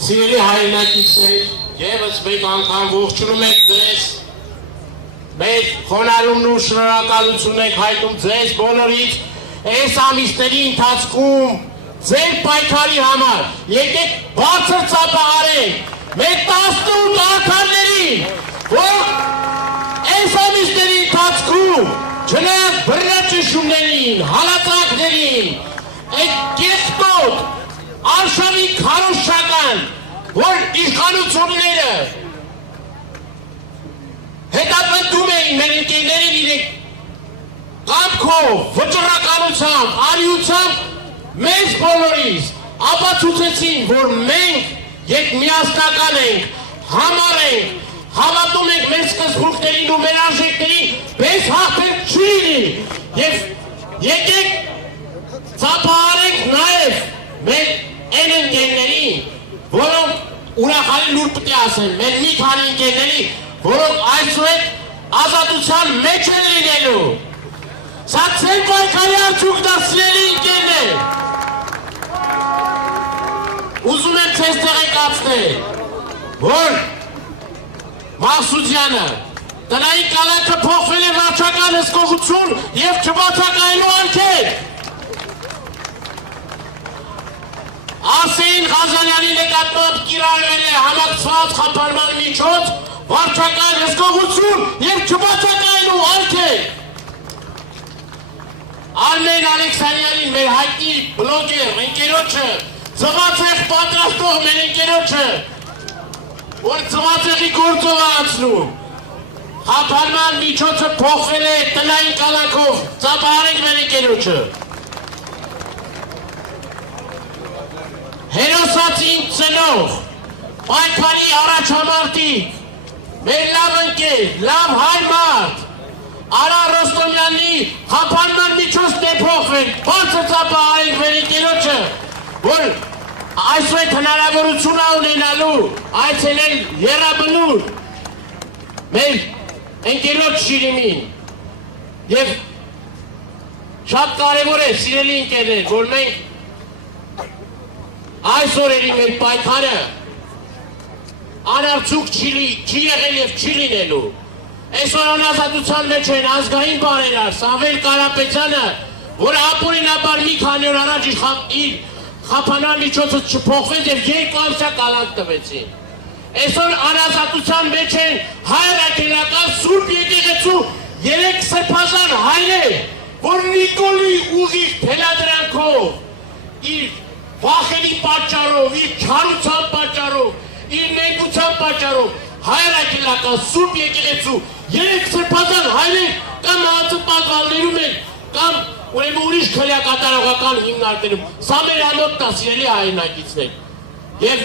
Սիրելի հայրենակիցներ, եւս մեկ անգամ ողջունում ենք ձեզ, մեր խոնարհումն ու շնորհակալություն ենք հայտնում ձեզ բոլորից, այս ամիսների ընթացքում ձեր պայքարի համար, եկեք բարձր ծափահարենք մեր 18 անդամներին, որ այս ամիսների ընթացքում չնայած բռնաճնշումներին, հալածանքներին, այդ կեղտոտ արշավի քարոզչական, որ իշխանությունները հետապնդում էին մեր ընկերներին իրենք կամքով, վճռականությամբ, արիությամբ մեզ բոլորիս ապացուցեցին, որ մենք երբ միասնական ենք, համառ ենք, հավատում ենք մեր սկզբունքներին ու մեր արժեքներին, մեզ հաղթել չի լինի եւ եկեք ծափահարենք նաեւ մեր այն ընկերներին, որոնք ուրախալի լուր պետք է ասեն, մեր մի քանի ընկերների, որոնք այսուհետ ազատության մեջ են լինելու։ Սա ձեր պայքարի արդյունքն է, սիրելի ընկերներ։ Ուզում եմ ձեզ տեղեկացնել, որ Մահսուդյանը տնային կալանքը փոխվել է վարչական հսկողություն եւ չբացակայելու արգելք։ Արսեն Ղազարյանի նկատմամբ կիրառվել է համակցված խափանման միջոց վարչական հսկողություն եւ չբացակայելու արգելք։ Արմեն Ալեքսանյանին, մեր հայտնի բլոգեր, ընկերոջը, ծվացեղ պատրաստող մեր ընկերոջը, որ ծվացեղի գործով անցնում, խափանման միջոցը փոխվել է տնային կալանքով, ծափահարենք մեր ընկերոջը։ Հերոսացին ծնող, պայքարի առաջամարտիկ, մեր լավ ընկեր, լավ հայ մարդ, Արա Ռոստոմյանի խափանման միջոցն է փոխվել, բարձր ծափահարենք մեր ընկերոջը, որ այսուհետ հնարավորություն ունենալու այցելել Եռաբլուր մեր ընկերոջ Շիրիմին եւ շատ կարեւոր է, սիրելի ընկերներ, որ մենք այս օրերի մեր պայքարը անարդյունք չի եղել եւ չի լինելու։ Այսօր անազատության մեջ են ազգային բարերար Սամվել Կարապետյանը, որը ապօրինաբար մի քանի օր առաջ իր խափանման միջոցը չփոխվեց եւ 2 ամսյա կալանք տվեցին։ Այսօր անազատության մեջ են հայ ռակելական Սուրբ Եկեղեցու 3 սրբազան հայրեր, որ Նիկոլի ուղիղ թելադրանքով, իր վախերի պատճառով, իր չարության պատճառով, իր նենգության պատճառով հայրաքելական Սուրբ Եկեղեցու 3 սրբազան հայրեր կամ մահացու պատվալներում են, կամ ուրեմն ուրիշ քրեակատարողական հիմնարկներում։ Սա մեր անոթն է, սիրելի հայրենակիցներ։ Եվ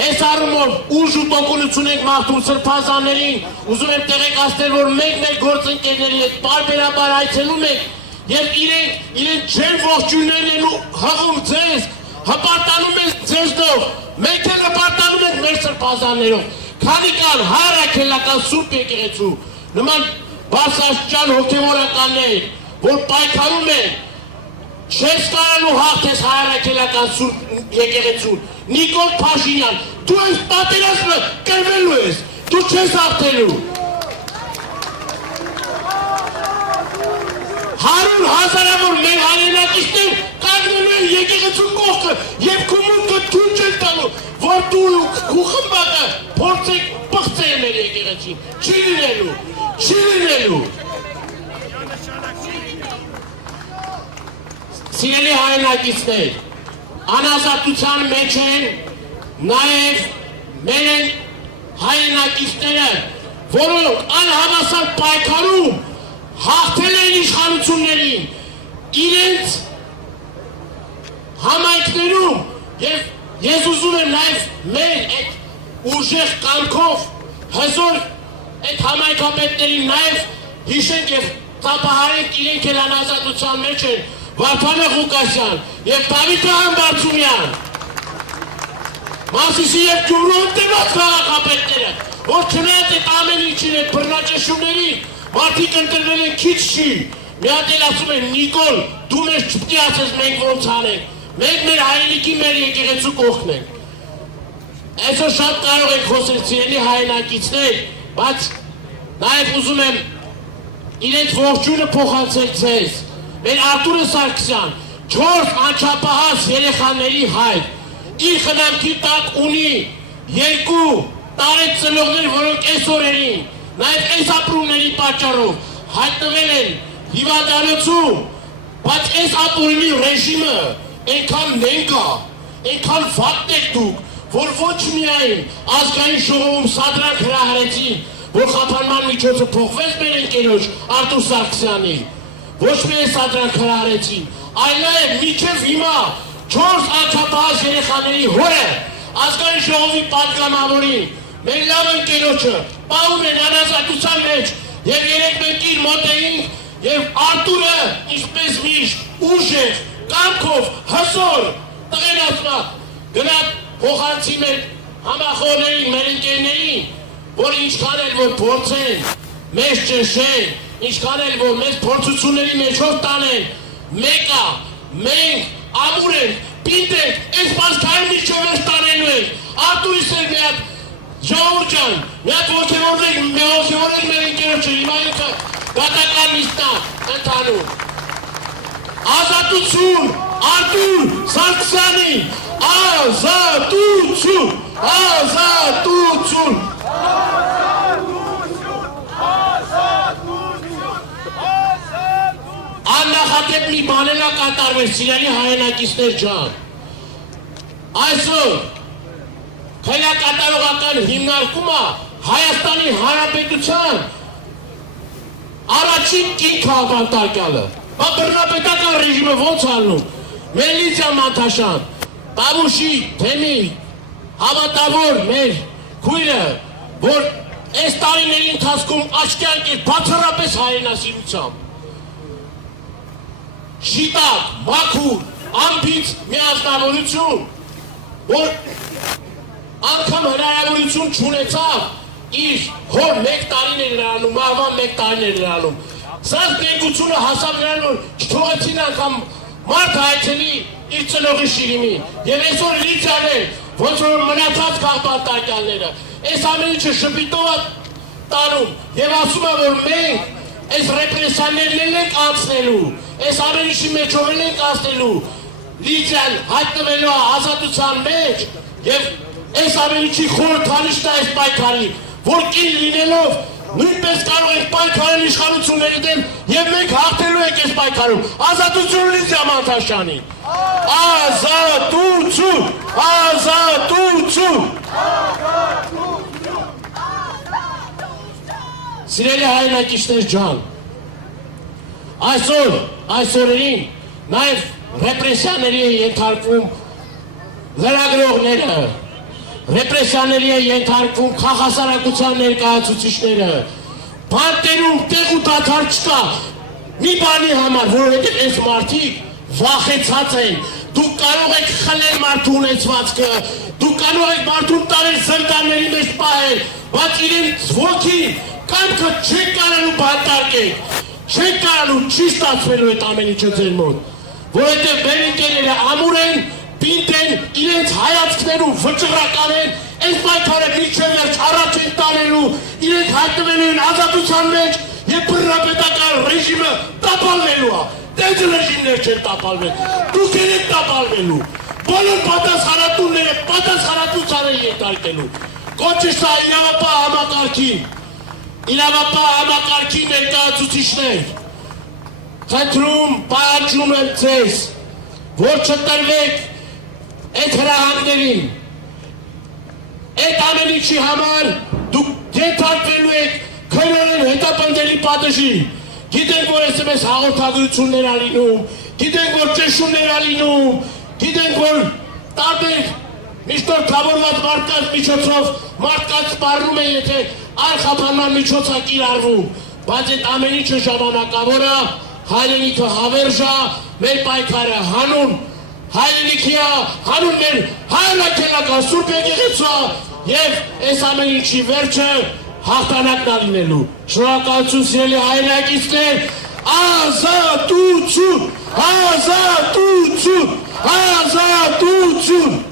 այս առումով ուժ ու տոկունություն ենք մաղթում սրբազաններին, ուզում եմ տեղեկացնել, որ մենք մեր գործընկերների հետ պարբերաբար այցելում ենք եւ իրենք ջեր ողջույններն են հղում ձեզ, հպարտանում են ձեզնով, մենք էլ հպարտանում ենք մեր սրբազաններով։ Քանի կան հայրաքելական Սուրբ Եկեղեցու նման բարձրաստիճան հոգևորականներ, որ պայքարում են, չես կարելու հաղթես հայրաքելական Սուրբ Եկեղեցուն։ Նիկոլ Փաշինյան, դու այս պատերազմը կրվելու ես, դու չես հաղթելու։ 100,000-ավոր մեր հայրենակիցներ կանգնելու են եկեղեցու կողքը եւ քո մուտքը թույլ չեն տալու, որ դու ու խմբակը փորձեք պղծել մեր եկեղեցին։ Չի լինելու, չի լինելու։ Սիրելի հայրենակիցներ, անազատության մեջ են նաեւ մեր հայրենակիցները, որոնք անհավասար պայքարում հաղթել են իշխանություններին, իրենց համայնքներում եւ ես ուզում եմ նաեւ մեր այդ ուժեղ կամքով հզոր այդ համայնքապետներին նաեւ հիշենք եւ ծափահարենք իրենք էլ անազատության մեջ են Վարդան Ղուկասյան եւ Դավիթ Համբարձումյան, Մասիսի եւ Գյումրու ընտրված քաղաքապետները, որ չնայած այդ ամեն ինչին այդ բռնաճնշումներին մարդիկ ընտրվել են քիչ չի, մի հատ էլ ասում են Նիկոլ, դու մեզ չպետք է ասես մենք ոնց անենք, մենք մեր հայրենիքի մեր եկեղեցու կողքն ենք։ Այսօր շատ կարող եք խոսել սիրելի հայրենակիցներ, բայց նաև ուզում եմ իրենց ողջույնը փոխանցել ձեզ։ Մեր Արտուրը Սարգսյան 4 անչափահաս երեխաների հայր, իր խնամքի տակ ունի 2 տարեց ծնողներ, որոնք այս օրերին, նաև այս ապրումների պատճառով հայտնվել են հիվանդանոցում, բայց այս ապօրինի ռեժիմը այնքան նենգ է, այնքան վատ եք դուք, որ ոչ միայն ազգային ժողովում սադրանք հրահրեցին, որ խափանման միջոցը փոխվեց մեր ընկերոջ Արտուր Սարգսյանի, ոչ միայն սադրանք հրահրեցին, այլ նաև մինչև հիմա 4 անչափահաս երեխաների հորը ազգային ժողովի պատգամավորին, մեր լավ ընկերոջը պահում են անազատության մեջ և երեք մենք իր մոտ էինք և Արտուրը ինչպես միշտ ուժեղ, կամքով, հզոր, տղեն ասма, գնաց փոխանցի մեր համախոհներին, մեր ընկերներին, որ ինչքան էլ որ փորձեն, մեզ ճնշեն, ինչքան էլ որ մեզ փորձությունների մեջով տանեն, մեկը, մենք ամուր ենք, պինդ ենք, այս պանցքային միջով տանելու ենք, Արտուրիս էլ մի հատ ժողովուրդ ջան, մի հատ ոգևորեք մեր ընկերոջը, հիմա ինքը դատական նիստա ընդհանում։ Ազատություն, Արտուր Սարգսյանի, ազատություն, ազատություն, աննախադեպ մի բանելա կատարվեց, սիրելի հայրենակիցներ ջան։ Այսօր քայլակատարողական հիմնարկումը Հայաստանի Հանրապետության առաջին կին քաղաքապետարանը, բռնապետական ռեժիմը ոնց ալնում, Մելիցիա Մանթաշյան, Տավուշի թեմի հավատավոր մեր քույրը, որ այս տարիների ընթացքում աչքի ընկել բացառապես հայրենասիրությամբ, շիտակ, մաքուր, ամբից միասնավորություն, որ անգամ հնարավորություն չունեցավ իր հոր 1 տարին էր նրանում, մահվան 1 տարին էր նրանում։ Սրանց ներկությունը հասավ նրան, որ չթողեցին անգամ մարդ հայցելի իր ծնողի շիրիմին։ Եվ այսօր լիցան են, ոնց որ մնացած քաղաքապետարները, այս ամեն ինչը շպիտով է տանում և ասում է, որ մենք այս ռեպրեսիաներն ենք անցնելու, այս ամեն ինչի մեջով ենք անցնելու, լիցան հայտնվելու ազատության մեջ և այս ամեն ինչի խորհրդանիշն է այս պայքարի, որ կին լինելով նույնպես կարող եք պայքարել իշխանությունների դեմ և մենք հաղթելու ենք այս պայքարում։ Ազատություն Լիցիա Մանթաշյանին։ Ազատություն, ազատություն։ Սիրելի հայրենակիցներ ջան, այսօրերին նաև ռեպրեսիաների են ենթարկվում լրագրողները, ռեպրեսիաների են ենթարկվում քաղաքասարակության ներկայացուցիչները, բանտերում տեղ ու դադար չկա, մի բանի համար, որովհետև այս մարդիկ վախեցած են, դուք կարող եք խլել մարդու ունեցվածքը, դուք կարող եք մարդուն տարել զնդանների մեջ պահել, բայց իրենց ոգին, կամքը չեք կարելու բանտարկեք, չեք կարելու, չի ստացվելու այդ ամեն ինչը ձեր մոտ, որովհետև մեր ընկերները ամուր են, պինդ են, իրենց հայացքներում վճռական են, այս պայքարը մինչև վերջ առաջ են տանելու, իրենք հայտնվելու են ազատության մեջ և բռնապետական ռեժիմը տապալվելու է, տենց ռեժիմներ չեն տապալվել, դուք եք տապալվելու, բոլոր պատասխանատուները պատասխանատվության են ենթարկելու, կոչը սա իրավապահ համակարգի ներկայացուցիչներ, խնդրում պահանջում եմ ձեզ, որ չտրվեք այդ հրահանգներին, այդ ամեն ինչի համար դուք ենթարկվելու եք քայլորեն հետապնդելի պատժի, գիտենք, որ SMS հաղորդագրություններ ա լինում, գիտենք, որ ճնշումներ ա լինում, գիտենք, որ տարբեր միշտորդավորված մարդկանց միջոցով մարդկանց սպառնում են, եթե արխափանման միջոց ա կիրառվում, բայց այդ ամեն ինչը ժամանակավոր ա, հայրենիքը հավերժ ա, մեր պայքարը հանուն հայրենիքի ա, հանուն մեր հայրենական Սուրբ Եկեղեցու ա և այս ամեն ինչի վերջը հաղթանակն ա լինելու։ Շնորհակալություն սիրելի հայրենակիցներ, ազատություն, ազատություն, ազատություն։